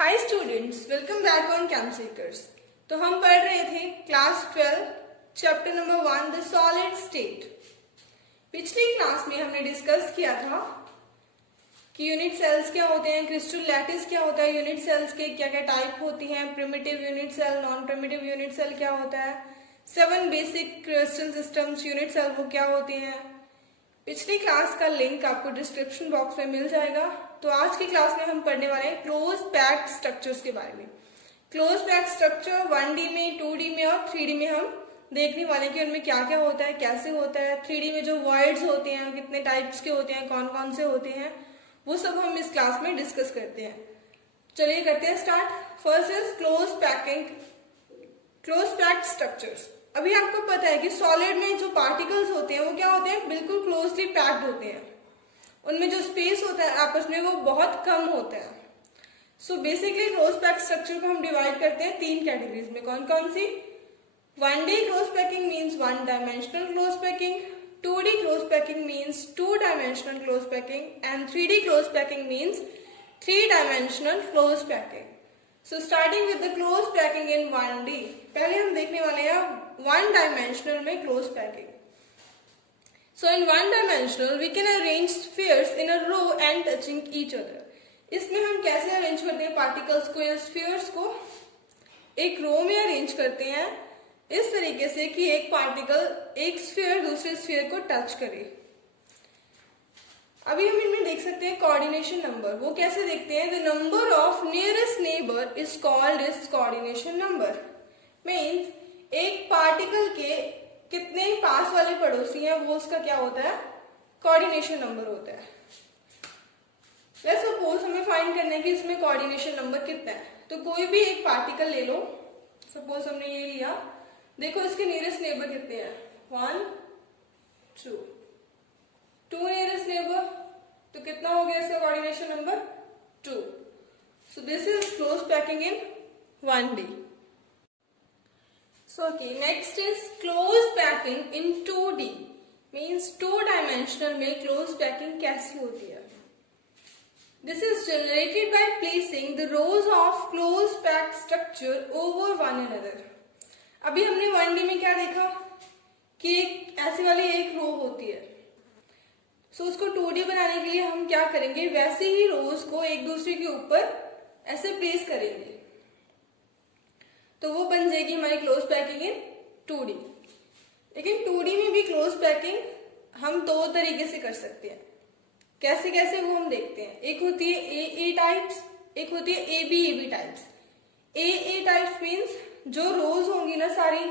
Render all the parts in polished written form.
Hi students, welcome back on camp seekers. तो हम पढ़ रहे थे class 12 chapter number 1 the solid state. पिछली क्लास में हमने डिस्कस किया था कि यूनिट सेल्स क्या होते हैं, क्रिस्टल लैटिस क्या होता है, यूनिट सेल्स के क्या क्या टाइप होती हैं, primitive unit cell, non primitive unit cell क्या होता है, 7 basic crystal systems unit cell वो क्या होते हैं। पिछली क्लास का लिंक आपको डिस्क्रिप्शन बॉक्स में मिल जाएगा। तो आज की क्लास में हम पढ़ने वाले हैं क्लोज पैक्ड स्ट्रक्चर्स के बारे में। क्लोज पैक्ड स्ट्रक्चर 1D में, 2D में और 3D में हम देखने वाले हैं कि उनमें क्या क्या होता है, कैसे होता है। 3D में जो वॉइड्स होते हैं, कितने टाइप्स के होते हैं, कौन कौन से होते हैं, वो सब हम इस क्लास में डिस्कस करते हैं। चलिए करते हैं start. First is close packed structures. अभी आपको पता है कि सॉलिड में जो पार्टिकल्स होते हैं वो क्या होते हैं, बिल्कुल क्लोजली पैक्ड होते हैं। उनमें जो स्पेस होता है आपस में वो बहुत कम होता है। So basically close packed structure को हम डिवाइड करते हैं 3 कैटेगरीज में। कौन कौन सी? 1D close packing means 1 dimensional close packing, 2D close packing means 2 dimensional close packing and 3D close packing means 3 dimensional close packing. So starting with the close packing in 1D, पहले हम देखने वाले हैं 1 dimensional में close packing. So in 1 dimensional we can arrange spheres in a row and touching each other. इसमें हम कैसे arrange करते हैं पार्टिकल्स को या स्फीयर्स को? एक रो में अरेंज करते हैं इस तरीके से कि एक पार्टिकल एक स्फीयर दूसरे स्फीयर को टच करे। अभी हम इनमें देख सकते हैं कोऑर्डिनेशन नंबर। वो कैसे देखते हैं? The number of nearest neighbour is called is coordination number. Means एक पार्टिकल के कितने पास वाले पड़ोसी हैं वो उसका क्या होता है, कोऑर्डिनेशन नंबर होता है। लेट्स सपोज हमें फाइंड करना है कि इसमें कोऑर्डिनेशन नंबर कितना है। तो कोई भी एक पार्टिकल ले लो, सपोज हमने ये लिया, देखो इसके नियरेस्ट नेबर कितने हैं, 1 2 नियरेस्ट नेबर, तो कितना हो गया इसका coordination number 2। So this is close packing in 1D। So okay, next is close packing in 2D, means 2 dimensional में close packing कैसी होती है? This is generated by placing the rows of close packed structure over one another. अभी हमने 1D में क्या देखा कि एक ऐसी वाली एक रो होती है। So उसको 2D बनाने के लिए हम क्या करेंगे, वैसे ही रोज को एक दूसरे के ऊपर ऐसे प्लेस करेंगे, तो वो बन जाएगी हमारी क्लोज पैकिंग इन 2D। लेकिन 2D में भी क्लोज पैकिंग हम 2 तरीके से कर सकते हैं। कैसे कैसे वो हम देखते हैं। एक होती है AA टाइप्स, एक होती है AB types. AA types means जो रोज होंगी ना सारी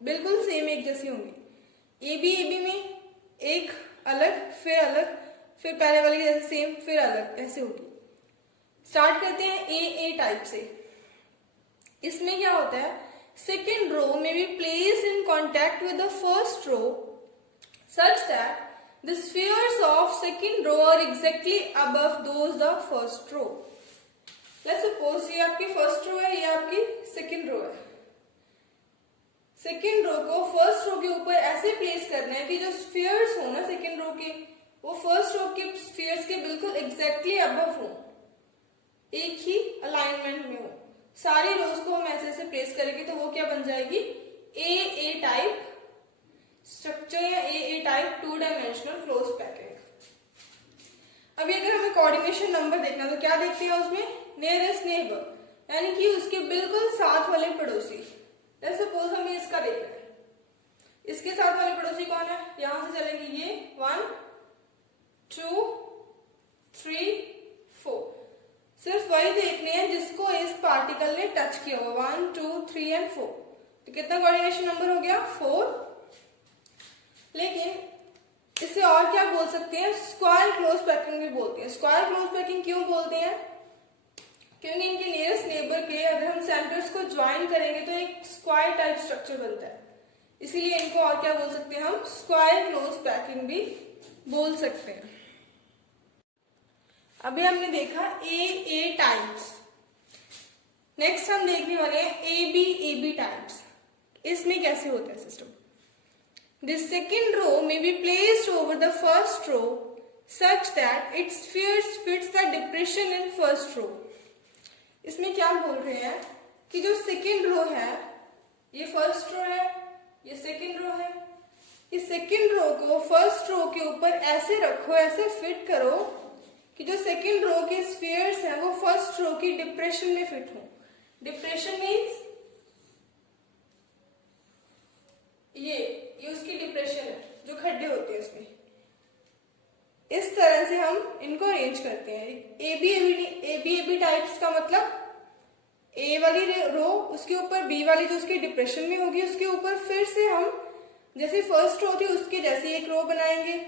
बिल्कुल सेम एक जैसी होंगी। AB में एक अलग, फिर पहले वाली जैसे सेम, फिर अलग, ऐसे होगी। स्टार्ट करते हैं AA टाइप से। इसमें क्या होता है, सेकेंड रो में be placed in contact with the first row such that the spheres of second row are exactly above those the first row. Let's suppose ये आपकी फर्स्ट रो है, ये आपकी सेकेंड रो है। सेकेंड रो को first row के ऊपर ऐसे प्लेस करना है कि जो स्फीयर्स हो ना सेकेंड रो के, वो फर्स्ट रो के स्फीयर्स के बिल्कुल एग्जैक्टली अबव हो, एक ही अलाइनमेंट में हो। सारी रोज को हम ऐसे ऐसे प्लेस करेंगे तो वो क्या बन जाएगी, AA टाइप स्ट्रक्चर या AA type 2 dimensional close packing. अभी अगर हमें कोऑर्डिनेशन नंबर देखना तो क्या देखते हैं उसमें, नियरेस्ट नेबर, यानी कि उसके बिल्कुल साथ वाले पड़ोसी। लेट्स सपोज हमें इसका देखना है, इसके साथ वाले पड़ोसी कौन है, यहां से चलेंगे ये 1 2 3 4, सिर्फ वही देखने हैं जिसको इस पार्टिकल ने टच किया हुआ, 1 2 3 एंड 4। तो कितना कोऑर्डिनेशन नंबर हो गया, 4। लेकिन इसे और क्या बोल सकते हैं, स्क्वायर क्लोज पैकिंग भी बोलते हैं। स्क्वायर क्लोज पैकिंग क्यों बोलते हैं, क्योंकि इनके नियरेस्ट नेबर के अगर हम सेंटर्स को ज्वाइन करेंगे तो एक स्क्वायर टाइप स्ट्रक्चर बनता है, इसीलिए इनको और क्या बोल सकते हैं हम, स्क्वायर क्लोज पैकिंग भी बोल सकते हैं। अभी हमने देखा AA टाइप्स। नेक्स्ट हम देखने वाले हैं AB टाइप्स। इसमें कैसे होता है सिस्टम, दिस सेकेंड रो में be placed over the first row such that its spheres fits the depression in first row. इसमें क्या बोल रहे हैं कि जो सेकेंड रो है, ये फर्स्ट रो है, ये सेकेंड रो है, इस सेकेंड रो को फर्स्ट रो के ऊपर ऐसे रखो, ऐसे फिट करो कि जो सेकेंड रो के स्फीयर्स हैं वो फर्स्ट रो की डिप्रेशन में फिट हो। डिप्रेशन मीन्स ये उसकी डिप्रेशन है, जो खड्डे होते हैं उसमें। इस तरह से हम इनको अरेंज करते हैं। एबी टाइप्स का मतलब ए वाली रो, उसके ऊपर बी वाली जो उसकी डिप्रेशन में होगी, उसके ऊपर फिर से हम जैसे फर्स्ट रो थी उसके जैसे एक रो बनाएंगे,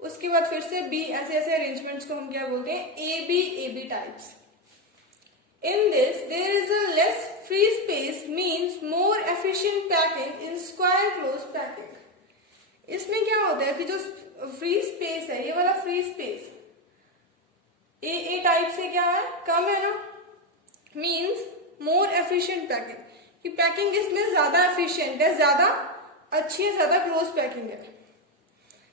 उसके बाद फिर से बी, ऐसे ऐसे अरेंजमेंट्स को हम क्या बोलते हैं, AB types. In this there is a less free space means more efficient packing in square close packing. इसमें क्या होता है कि जो फ्री स्पेस है, ये वाला फ्री स्पेस ए टाइप से क्या है, कम है ना, मींस मोर एफिशिएंट पैकिंग, कि पैकिंग इसमें ज्यादा एफिशिएंट है, ज्यादा अच्छी है, ज्यादा क्लोज पैकिंग है।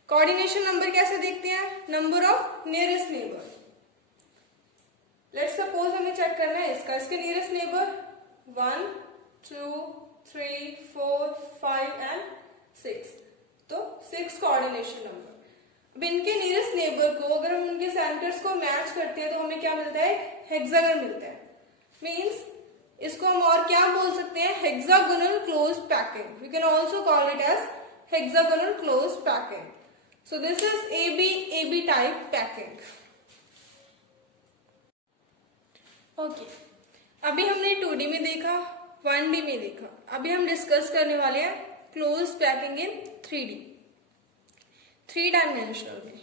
कोऑर्डिनेशन नंबर कैसे देखते हैं, number of nearest neighbour. Let's suppose हमें चेक करना है इसके नियरेस्ट नेबर 1 2 3 4 5 एंड 6, तो 6 कोऑर्डिनेशन नंबर। अब इनके नियरेस्ट नेबर को अगर हम उनके सेंटर्स को मैच करते हैं तो हमें क्या मिलता है, हेक्सागन मिलता है। मीन्स इसको हम और क्या बोल सकते हैं, hexagonal close packing. We can also call it as hexagonal close packing. So this is AB type packing. Okay. अभी हमने 2D में देखा, 1D में देखा, अभी हम डिस्कस करने वाले हैं क्लोज पैकिंग इन 3D, 3 डायमेंशनल में।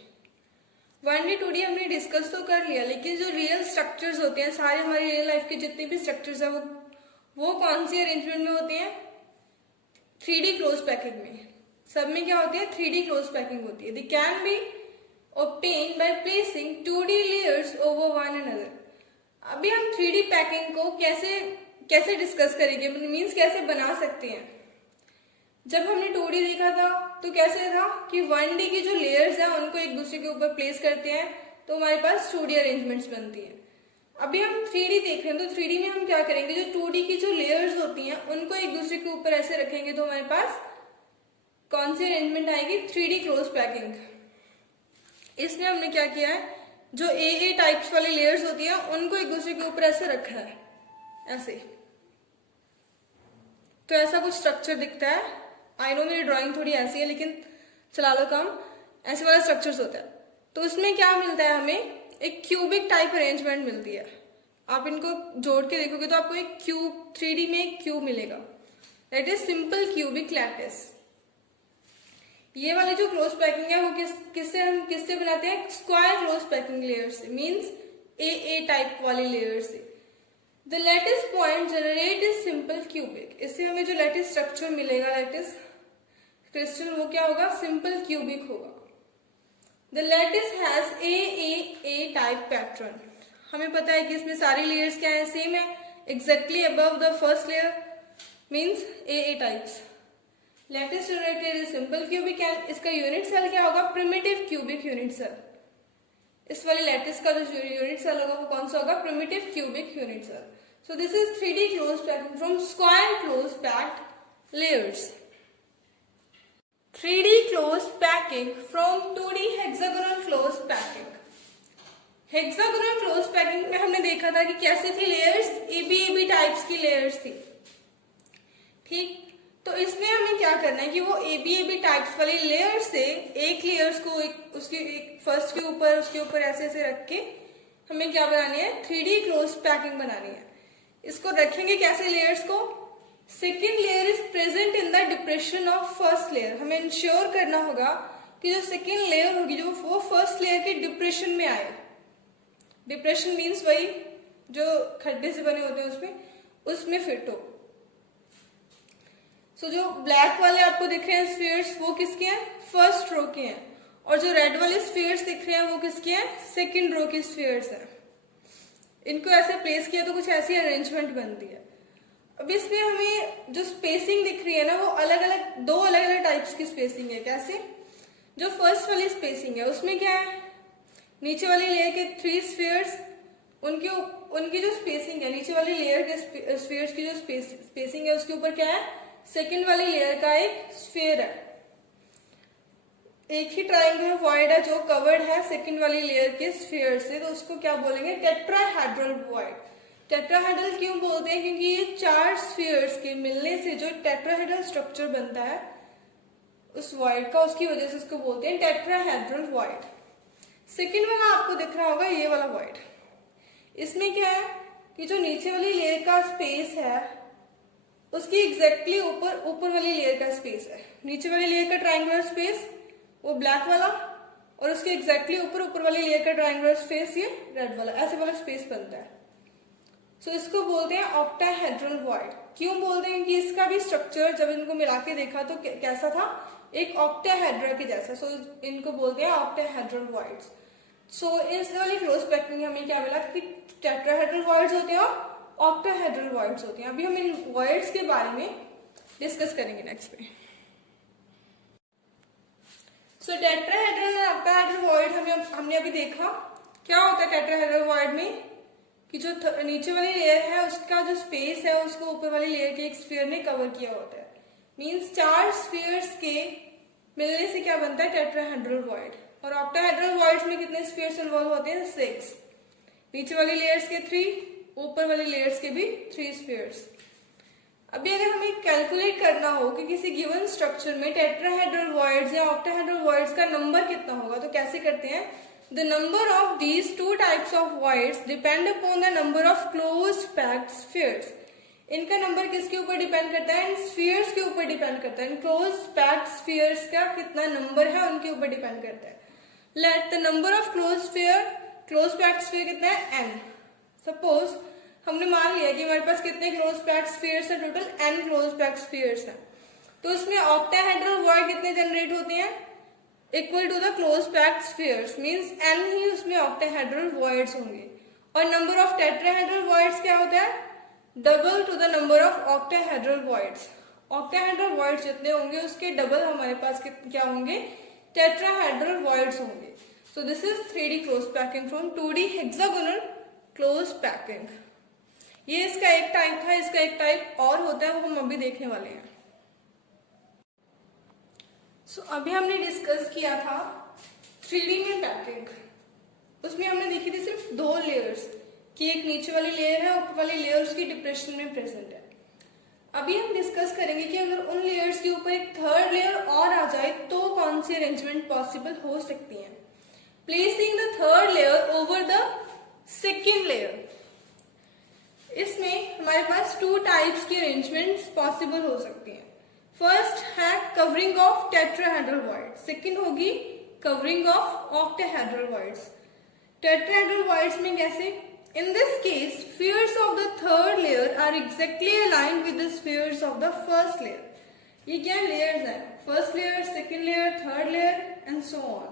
1D 2D हमने डिस्कस तो कर लिया, लेकिन जो रियल स्ट्रक्चर्स होते हैं, सारे हमारी रियल लाइफ के जितने भी स्ट्रक्चर्स है वो कौन सी अरेंजमेंट में होते हैं, 3D क्लोज पैकिंग में। सब में क्या होती है, 3D क्लोज पैकिंग होती है। They can be obtain by placing 2D layers over one another. अभी हम 3D पैकिंग को कैसे डिस्कस करेंगे, मींस कैसे बना सकते हैं। जब हमने 2D देखा था तो कैसे था कि 1D की जो लेयर्स हैं उनको एक दूसरे के ऊपर प्लेस करते हैं तो हमारे पास 2D अरेंजमेंट्स बनती है। अभी हम 3D देख रहे हैं तो 3D में हम क्या करेंगे, जो 2D की जो लेयर्स होती हैं उनको एक दूसरे के ऊपर ऐसे रखेंगे तो हमारे पास कौन सी अरेंजमेंट आएगी, 3D क्लोज पैकिंग। इसमें हमने क्या किया है, जो ए टाइप्स वाली लेयर्स होती हैं उनको एक दूसरे के ऊपर ऐसे रखा है, ऐसे। तो ऐसा कुछ स्ट्रक्चर दिखता है। आई नो मेरी ड्राइंग थोड़ी ऐसी है, लेकिन चला लो काम, ऐसे वाला स्ट्रक्चर्स होता है। तो उसमें क्या मिलता है, हमें एक क्यूबिक टाइप अरेंजमेंट मिलती है। आप इनको जोड़ के देखोगे तो आपको एक क्यूब, 3D में एक क्यूब मिलेगा, that is simple cubic lattice. ये वाली जो क्लोज पैकिंग है वो किससे बनाते हैं, स्क्वायर क्लोज पैकिंग लेयर से, मींस ए टाइप वाली लेयर से। The lattice point generate is simple cubic. इससे हमें जो लैटिस स्ट्रक्चर मिलेगा, लैटिस क्रिस्टल, वो क्या होगा, सिंपल क्यूबिक होगा। The lattice has a type pattern. हमें पता है कि इसमें सारी लेयर्स क्या है, सेम है, exactly above the first layer, means A types. Lattice generated is simple cubic and इसका यूनिट सेल क्या होगा, प्रिमिटिव क्यूबिक यूनिट सेल। इस वाले लैटिस का जो यूनिट सेल होगा वो कौन सा होगा, primitive cubic unit cell. So this is 3D close packing from square close packed layers. 3D close packing from 2D hexagonal close packing. Hexagonal close packing में हमने देखा था कि कैसे थी लेयर्स, एबी टाइप्स की लेयर्स थी, ठीक। तो इसमें हमें क्या करना है कि वो एबी टाइप्स वाली लेयर से एक लेयर्स को उसके फर्स्ट के ऊपर, उसके ऊपर ऐसे ऐसे रख के हमें क्या बनानी है, 3D क्लोज पैकिंग बनानी है। इसको रखेंगे कैसे लेयर्स को, second layer is present in the depression of first layer. हमें इंश्योर करना होगा कि जो सेकेंड लेयर होगी जो वो फर्स्ट लेयर के डिप्रेशन में आए। डिप्रेशन मीन्स वही जो खड्डे से बने होते हैं उसमें फिट हो। सो जो ब्लैक वाले आपको दिख रहे हैं स्फीयर्स, वो किसके हैं, फर्स्ट रो के हैं, और जो रेड वाले स्फीयर्स दिख रहे हैं वो किसके हैं, सेकंड रो के स्फीयर्स हैं। इनको ऐसे प्लेस किया तो कुछ ऐसी अरेंजमेंट बनती है। अब इसमें हमें जो स्पेसिंग दिख रही है ना, वो दो अलग अलग टाइप्स की स्पेसिंग है। कैसे, जो फर्स्ट वाली स्पेसिंग है उसमें क्या है, नीचे वाली लेयर के 3 स्फीयर्स, उनके उनकी जो स्पेसिंग है, नीचे वाली लेयर के स्फीयर्स की जो स्पेसिंग है उसके ऊपर क्या है, सेकेंड वाली लेयर का एक स्फीयर है। एक ही ट्राइंगुलर वॉइड है जो कवर्ड है सेकेंड वाली लेयर के स्फीयर से, तो उसको क्या बोलेंगे, टेट्राहेड्रल वॉइड। टेट्राहेड्रल क्यों बोलते हैं, क्योंकि ये 4 स्फीयर्स के मिलने से जो टेट्राहेड्रल स्ट्रक्चर बनता है उस वॉइड का, उसकी वजह से उसको बोलते हैं टेट्राहेड्रल वॉइड। सेकेंड वाला आपको दिख रहा होगा, ये वाला वॉइड, इसमें क्या है कि जो नीचे वाली लेयर का स्पेस है उसकी एग्जैक्टली ऊपर वाली लेयर का स्पेस है। नीचे वाली लेयर का ट्राइंगुलर स्पेस वो ब्लैक वाला, और उसके एग्जैक्टली ऊपर वाली लेयर का ट्राइंगुलर स्पेस ये रेड वाला, ऐसे वाला स्पेस बनता है। सो इसको बोलते हैं ऑक्टाहेड्रल वॉइड। क्यों बोलते हैं कि इसका भी स्ट्रक्चर जब इनको मिला के देखा तो कैसा था, एक ऑक्टाहेड्रा के जैसा। सो इनको बोलते हैं ऑक्टाहेड्रल वॉइड्स। सो इस वाली क्लोज पैकिंग में हमें क्या मिला कि टेट्राहेड्रल वॉइड्स होते हैं और ऑक्टाहेड्रल वॉइड्स होते हैं। अभी हम इन वॉइड्स के बारे में डिस्कस करेंगे नेक्स्ट पे। सो टेट्राहेड्रल और ऑक्टाहेड्रल वॉइड हमने अभी देखा। क्या होता है टेट्राहेड्रल वॉइड में कि जो नीचे वाली लेयर है उसका जो स्पेस है उसको ऊपर वाली लेयर के एक स्फीयर ने कवर किया होता है। मींस 4 स्फीयर्स के मिलने से क्या बनता है, टेट्राहेड्रल वॉइड। और ऑक्टाहेड्रल वॉइड्स में कितने स्फीयर्स इन्वॉल्व होते हैं, 6। नीचे वाली लेयर्स के 3, ऊपर वाली लेयर्स के भी 3 स्फीयर्स। अभी अगर हमें कैलकुलेट करना हो कि किसी गिवन स्ट्रक्चर में टेट्राहेड्रल वॉइड्स या ऑक्टाहेड्रल वॉइड्स का नंबर कितना होगा, तो कैसे करते हैं, the number of these 2 types of voids depend upon the number of closed packed spheres। इनका नंबर किसके ऊपर डिपेंड करता है, इन स्फीयर्स के ऊपर डिपेंड करता है। इन क्लोज्ड पैक्ड स्फीयर्स का कितना नंबर है उनके ऊपर डिपेंड करता है। Let the number of close packed sphere कितना है, n। सपोज हमने मान लिया कि हमारे पास कितने क्लोज पैक्ड स्फीयर्स है, total n close packed spheres है। तो इसमें ऑक्टाहेड्रल वॉइड कितने जनरेट होते हैं, equal to the close packed spheres, means n ही उसमें ऑक्टाहेड्रल वॉइड्स होंगे। और नंबर ऑफ टेट्राहेड्रल वॉइड्स क्या होता है, double two the number of octahedral voids. Octahedral voids जितने होंगे उसके डबल हमारे पास क्या होंगे, टेट्राहेड्रल वॉइड्स होंगे। सो this is 3D close packing from 2D hexagonal close packing. ये इसका एक टाइप था, इसका एक टाइप और होता है, वो हम अभी देखने वाले हैं। सो अभी हमने डिस्कस किया था 3D में पैकिंग। उसमें हमने देखी थी सिर्फ 2 लेयर्स, कि एक नीचे वाली लेयर है, ऊपर वाली लेयर उसकी डिप्रेशन में प्रेजेंट है। अभी हम डिस्कस करेंगे कि अगर उन लेयर्स के ऊपर एक 3rd लेयर और आ जाए तो कौन सी अरेंजमेंट पॉसिबल हो सकती है। Placing the 3rd layer over the 2nd layer. इसमें हमारे पास 2 टाइप्स की अरेंजमेंट्स पॉसिबल हो सकती हैं। फर्स्ट है covering of tetrahedral void, second होगी covering of octahedral voids. Tetrahedral voids में कैसे, in this case spheres of the 3rd layer are exactly aligned with the spheres of the 1st layer। ये क्या layers हैं, first layer, second layer, 3rd layer and so on.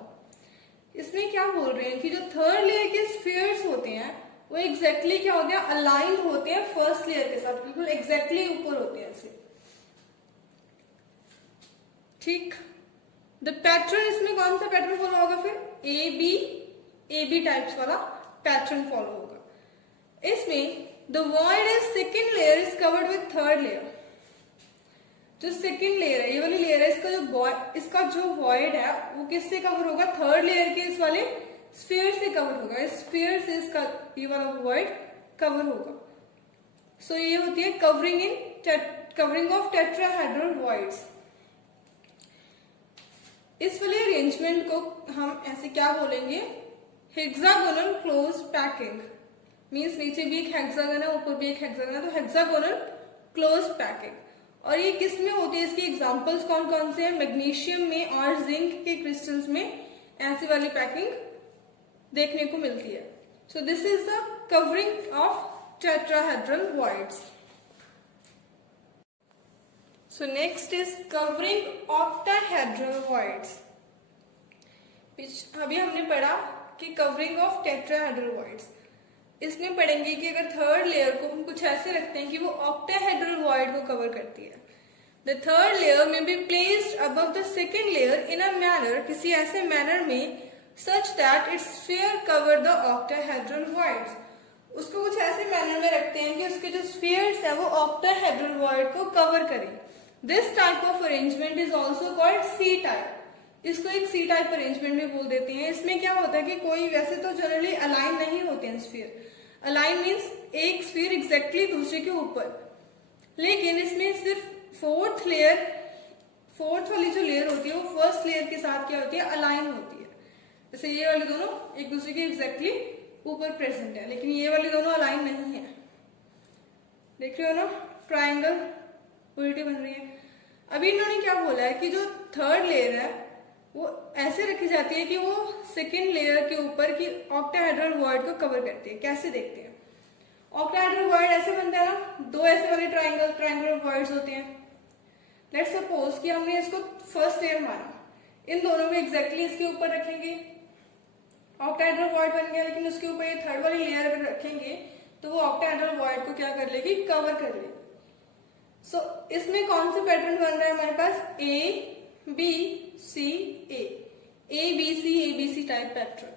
इसमें क्या बोल रहे हैं कि जो 3rd लेयर के स्फीयर्स होते हैं वो एग्जैक्टली क्या होते हैं, अलाइंड होते हैं फर्स्ट लेयर के साथ, बिल्कुल एग्जैक्टली ऊपर होते हैं ऐसे, ठीक। द पैटर्न, इसमें कौन सा पैटर्न फॉलो होगा, फिर ए बी टाइप्स वाला पैटर्न फॉलो होगा। इसमें the void is 2nd layer is covered with 3rd layer. जो 2nd लेयर है, ये वाली लेयर है, इसका जो वॉइड है वो किससे कवर होगा, 3rd लेयर के इस वाले स्फीयर से कवर होगा। इस स्फीयर से इसका ये वाला वॉइड कवर होगा। सो ये होती है कवरिंग ऑफ टेट्राहेड्रल वॉइड्स। इस वाले अरेंजमेंट को हम ऐसे क्या बोलेंगे, हेक्सागोनल क्लोज पैकिंग। मीन्स नीचे भी एक हेक्सागन है, ऊपर भी एक हेक्सागन है, तो हेक्सागोनल क्लोज पैकिंग। और ये किस में होती है, इसके एग्जांपल्स कौन कौन से हैं, मैग्नीशियम में और जिंक के क्रिस्टल्स में ऐसी वाली पैकिंग देखने को मिलती है। सो this is the covering of tetrahedral voids. So next is covering octahedral voids. अभी हमने पढ़ा कि कवरिंग ऑफ टेट्राहेड्रल वॉइड्स, इसमें पढ़ेंगे कि अगर 3rd लेयर को हम कुछ ऐसे रखते हैं कि वो ऑक्टाहेड्रल वॉइड को कवर करती है। द 3rd लेयर में be placed above the 2nd layer in a manner, किसी ऐसे मैनर में सच that it's sphere cover the octahedral voids. उसको कुछ ऐसे मैनर में रखते हैं कि उसके जो स्फीयर्स है वो ऑक्टाहेड्रल वॉइड को कवर करें। This type of arrangement is also called C type. इसको एक सी टाइप अरेंजमेंट भी बोल देते हैं। इसमें क्या होता है कि कोई वैसे तो जनरली अलाइन नहीं होते हैं स्फीयर। अलाइन मीन्स एक स्फीयर एग्जैक्टली दूसरे के ऊपर, लेकिन इसमें सिर्फ फोर्थ वाली जो लेयर होती है वो फर्स्ट लेयर के साथ क्या होती है, अलाइन होती है। जैसे ये वाले दोनों एक दूसरे के एग्जैक्टली ऊपर प्रेजेंट है, लेकिन ये वाले दोनों अलाइन नहीं है। देख रहे हो ना, ट्रायंगल उल्टी बन रही है। अभी इन्होंने क्या बोला है कि जो थर्ड लेयर है वो ऐसे रखी जाती है कि वो सेकेंड लेयर के ऊपर की ऑक्टाहेड्रल वॉइड को कवर करती है। कैसे देखते हैं? ऑक्टाहेड्रल वॉइड ऐसे बनता है ना, दो ऐसे वाले ट्रायंगुलर वॉइड्स होते हैं। लेट्स सपोज कि हमने इसको फर्स्ट लेयर माना, इन दोनों को एग्जैक्टली इसके ऊपर रखेंगे, ऑक्टाहेड्रल वॉइड बन गया। लेकिन उसके ऊपर ये थर्ड वाली लेयर अगर रखेंगे तो वो ऑक्टाहेड्रल वॉइड को क्या कर लेगी, कवर कर लेगी। सो इसमें कौन से पैटर्न बन रहा है हमारे पास, A B C A B C type pattern.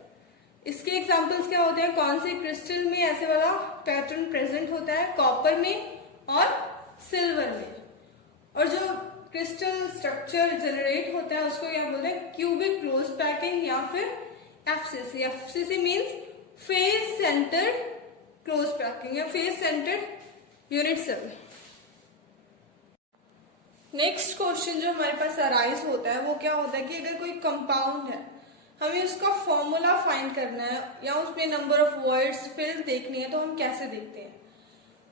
इसके एग्जांपल्स क्या होते हैं, कौन से क्रिस्टल में ऐसे वाला पैटर्न प्रेजेंट होता है, कॉपर में और सिल्वर में। और जो क्रिस्टल स्ट्रक्चर जनरेट होता है उसको क्या बोलते हैं, क्यूबिक क्लोज पैकिंग या फिर FCC. FCC means face centred close packing या face centred unit cell. Next question जो हमारे पास अराइज होता है वो क्या होता है कि अगर कोई कंपाउंड है, हमें उसका फॉर्मूला फाइंड करना है या उसमें नंबर ऑफ वर्ड्स फिल्ड देखनी है, तो हम कैसे देखते हैं?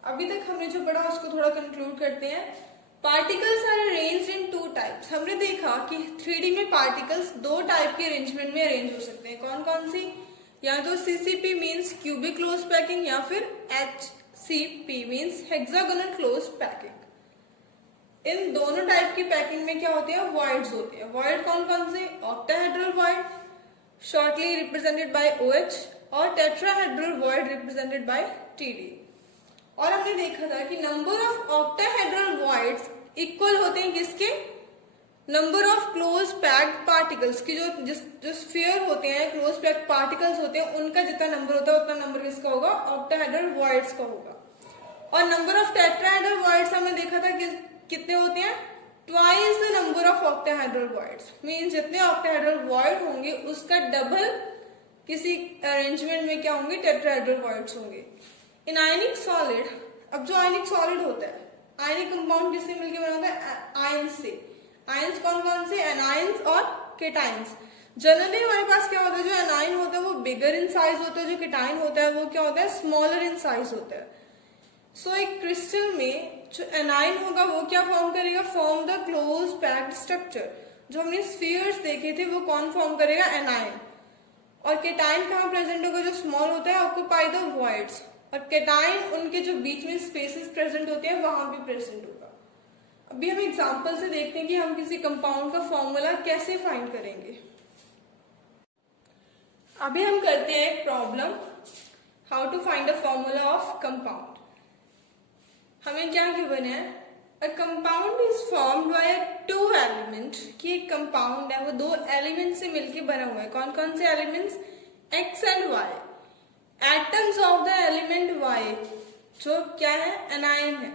अभी तक हमने जो पढ़ा उसको थोड़ा कंक्लूड करते हैं। Particles are arranged in two types. हमने देखा कि 3D में पार्टिकल्स दो टाइप के अरेंजमेंट में अरेंज हो सकते हैं। कौन कौन सी? या तो CCP means cubic close packing या फिर HCP means hexagonal close packing. इन दोनों टाइप की पैकिंग में क्या होते हैं, वॉइड्स होते हैं। वॉइड कौन कौन से? Octahedral void shortly represented by OH और tetrahedral void represented by TD। और हमने देखा था कि number of octahedral voids equal होते हैं किसके, number of close packed particles की। जो स्फीयर होते हैं, क्लोज पैक्ड पार्टिकल्स होते हैं, उनका जितना नंबर होता है उतना नंबर किसका होगा, ऑक्टाहेड्रल वॉइड्स का होगा। और नंबर ऑफ टेट्राहेड्रल वॉइड्स हमने देखा था कि कितने होते हैं, twice the number of octahedral voids. Means जितने ऑक्टाहेड्रल वॉइड होंगे उसका डबल किसी अरेंजमेंट में क्या होंगे, टेट्राहेड्रल वॉइड्स होंगे। इन आयनिक सॉलिड, अब जो आयनिक सॉलिड होता है, आयनिक कंपाउंड किससे मिलकर बना होता है, आयंस से। आयंस कौन कौन से, एनायंस और केटाइंस। जनरली हमारे पास क्या होता है, जो एनाइन होता है वो बिगर इन साइज होता है, जो केटाइन होता है वो क्या होता है, स्मॉलर इन साइज होता है। सो एक क्रिस्टल में जो एनाइन होगा वो क्या फॉर्म करेगा, form the close packed structure. जो हमने स्फीयर्स देखे थे वो कौन फॉर्म करेगा, एनाइन। और केटाइन कहाँ प्रेजेंट होगा, जो स्मॉल होता है, ऑक्यूपाई द वॉइड्स। और केटाइन उनके जो बीच में स्पेसेस प्रेजेंट होते हैं वहां भी प्रेजेंट होगा। अभी हम एग्जांपल से देखते हैं कि हम किसी कंपाउंड का फॉर्मूला कैसे फाइंड करेंगे। अभी हम करते हैं एक problem, how to find a formula of compound. हमें क्या गिवन है, a compound is formed by two element. कि एक कंपाउंड है वो दो एलिमेंट से मिलकर बना हुआ है। कौन कौन से elements, X and Y. Atoms of the element Y जो क्या है, एनाइन है,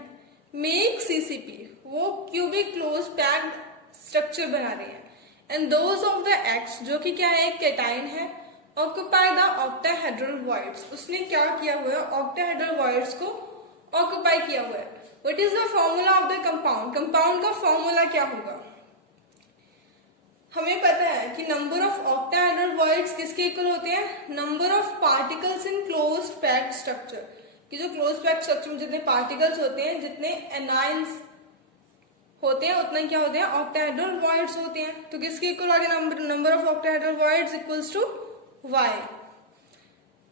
मेक सीसीपी, वो क्यूबिक क्लोज पैक्ड स्ट्रक्चर बना रही है। And those of the X जो कि क्या है, एक केटाइन है, ऑक्यूपाई द ऑक्टाहेड्रल वॉइड्स। उसने क्या किया हुआ है, ऑक्टाहेड्रल वॉइड्स को ऑक्यूपाई किया हुआ है। What is the formula of the compound. Compound का फॉर्मूला क्या होगा, हमें पता है कि नंबर ऑफ ऑक्टाहेड्रल वॉइड्स किसके इक्वल होते हैं, number of particles in closed packed structure. कि जो क्लोज पैक्ड स्ट्रक्चर में जितने पार्टिकल्स होते हैं, जितने एनाइंस होते हैं, उतना क्या होते हैं, ऑक्टाहेड्रल वॉइड्स होते हैं। तो किसके इक्वल आ गया, number of octahedral voids equals to Y.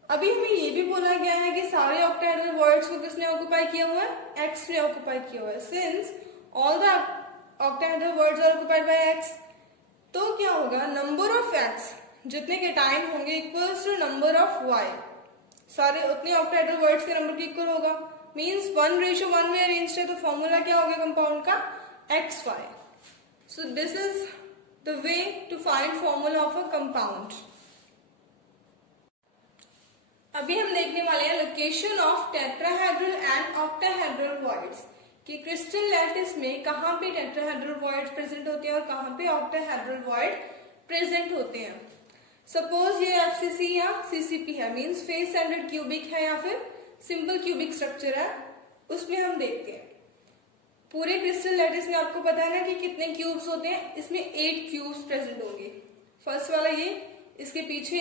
अभी हमें ये भी बोला गया है कि सारे ऑक्टाहेड्रल वॉइड्स को किसने ऑक्यूपाई किया हुआ है, एक्स ने ऑक्यूपाई किया हुआ है। Since all the octahedral voids are occupied by X, तो क्या होगा, नंबर ऑफ एक्स जितने केटाइन होंगे equals to number of Y. सारे उतने ऑक्टाहेड्रल वॉइड्स के नंबर के इक्वल होगा। मींस 1:1 में अरेंज है। तो फॉर्मूला क्या हो गया कंपाउंड का, XY। So this is the way to find formula of a compound. अभी हम देखने वाले हैं location of tetrahedral and octahedral voids कि क्रिस्टल लैटिस में कहाँ पे टेट्राहेड्रल वॉइड्स प्रेजेंट होते हैं और कहाँ पे ऑक्टाहेड्रल वॉइड प्रेजेंट होते हैं। सपोज ये एफसीसी या सीसीपी है, मींस फेस सेंटर्ड क्यूबिक है या फिर सिंपल क्यूबिक स्ट्रक्चर है, उसमें हम देखते हैं। पूरे क्रिस्टल लैटिस में आपको पता है ना कि कितने क्यूब्स होते हैं, इसमें 8 क्यूब्स प्रेजेंट होंगे। फर्स्ट वाला ये, इसके पीछे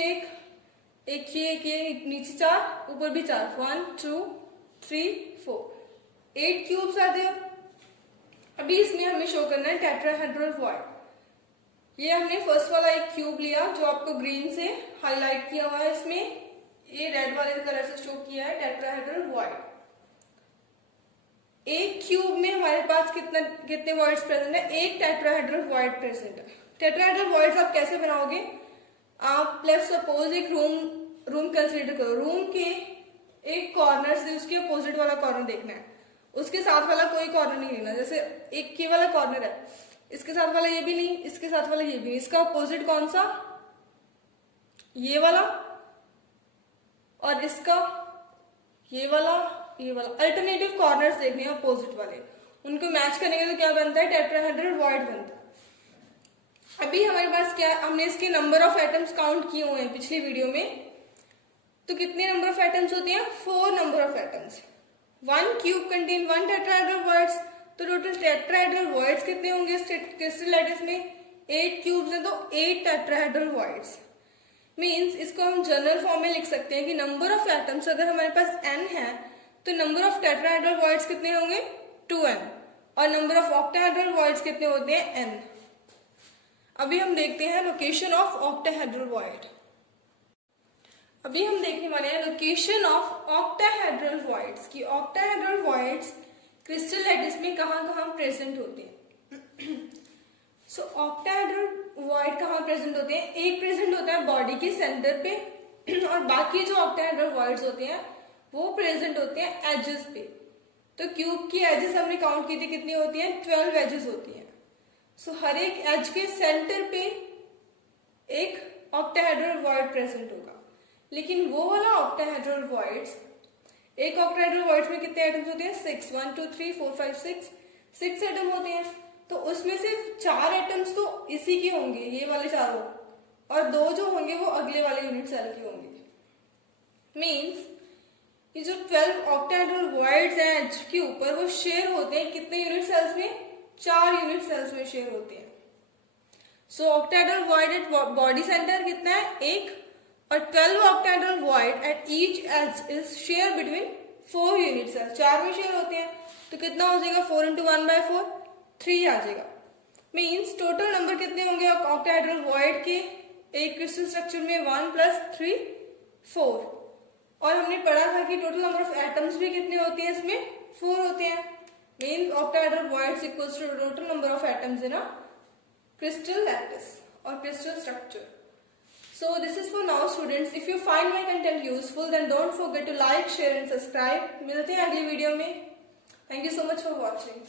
एक ये नीचे 4, ऊपर भी 4, 1 2 3 4, 8 क्यूब्स आते हैं। अभी इसमें हमें शो करना है टेट्राहेड्रल वॉइड। ये हमने फर्स्ट वाला एक क्यूब लिया जो आपको ग्रीन से हाईलाइट किया हुआ है, इसमें ये रेड वाले कलर से शो किया है टेट्राहेड्रल वॉइड। एक क्यूब में हमारे पास कितने वॉइड्स प्रेजेंट है? एक टेट्राहेड्रल वॉइड प्रेजेंट है। टेट्राहेड्रल वॉइड्स आप कैसे बनाओगे? आप लेट्स सपोज एक रूम कंसीडर करो, रूम के एक कॉर्नर से उसके अपोजिट वाला कॉर्नर देखना है, उसके साथ वाला कोई कॉर्नर नहीं लेना। जैसे एक ये वाला कॉर्नर है, इसके साथ वाला ये भी नहीं, इसके साथ वाला ये भी नहीं, इसका अपोजिट कौन सा? ये वाला, और इसका ये वाला अल्टरनेटिव कॉर्नर्स देखने हैं अपोजिट वाले, उनको मैच करेंगे तो क्या बनता है? टेट्राहेड्रल वॉइड बनता है। अभी हमारे पास क्या है? हमने इसके नंबर ऑफ एटम्स काउंट किए हुए हैं पिछली वीडियो में, तो कितने नंबर ऑफ एटम्स होते हैं? 4 number of atoms. 1 cube contain 1 tetrahedral voids, तो टोटल टेट्राहेड्रल वॉइड्स कितने होंगे इस क्रिस्टल लैटिस में? 8 क्यूब्स हैं तो 8 टेट्राहेड्रल वॉइड्स। मींस इसको हम जनरल फॉर्म में लिख सकते हैं कि नंबर ऑफ एटम्स अगर हमारे पास n है तो नंबर ऑफ टेट्राहेड्रल वॉइड्स कितने होंगे? 2n, और नंबर ऑफ ऑक्टाहेड्रल वॉइड्स कितने होते हैं? n। अभी हम देखते हैं लोकेशन ऑफ ऑक्टाहेड्रल वॉइड। अभी हम देखने वाले हैं लोकेशन ऑफ ऑक्टाहेड्रल वॉइड्स कि ऑक्टाहेड्रल वॉइड्स क्रिस्टल लैटिस में कहाँ प्रेजेंट होते हैं। सो ऑक्टाहेड्रल वॉइड कहाँ प्रेजेंट होते हैं? एक प्रेजेंट होता है बॉडी के सेंटर पे और बाकी जो ऑक्टाहेड्रल वॉइड्स होते हैं वो प्रेजेंट होते हैं एजेस पे। तो क्यूब की एजेस हमने काउंट की थी, कितनी होती हैं? 12 एजेस होती हैं। सो हर एक एज के सेंटर पे एक ऑक्टाहेड्रल वॉइड प्रेजेंट होगा, लेकिन वो वाला ऑक्टाहेड्रल वॉइड्स, एक ऑक्टाहेड्रल वॉइड्स में कितने एटम्स होते हैं? 6, 1 2 3 4 5 6 एटम होते हैं। तो उसमें सिर्फ 4 एटम्स तो इसी के होंगे, ये वाले चारों, और 2 जो होंगे वो अगले वाले यूनिट सेल के होंगे। मींस ये जो 12 ऑक्टाहेड्रल वॉइड्स हैं एज के ऊपर, वो शेयर होते हैं कितने यूनिट सेल्स में? 4 यूनिट सेल्स में शेयर होते हैं। So octahedral void at body centre कितना है? 1, और 12 octahedral void at each edge is share between 4 unit cells. 4 में शेयर होते हैं तो कितना हो जाएगा? 4 × 1/4, 3 आ जाएगा। मींस टोटल नंबर कितने होंगे ऑक्टाहेड्रल वॉइड के एक क्रिस्टल स्ट्रक्चर में? 1 + 3 4। और हमने पढ़ा था कि टोटल नंबर ऑफ एटम्स भी कितने होते हैं इसमें? 4 होते हैं। Means octahedral voids equals to total number of atoms in a crystal lattice or crystal structure. So this is for now students. If you find my content useful then don't forget to like, share and subscribe. मिलते हैं अगली video में. Thank you so much for watching.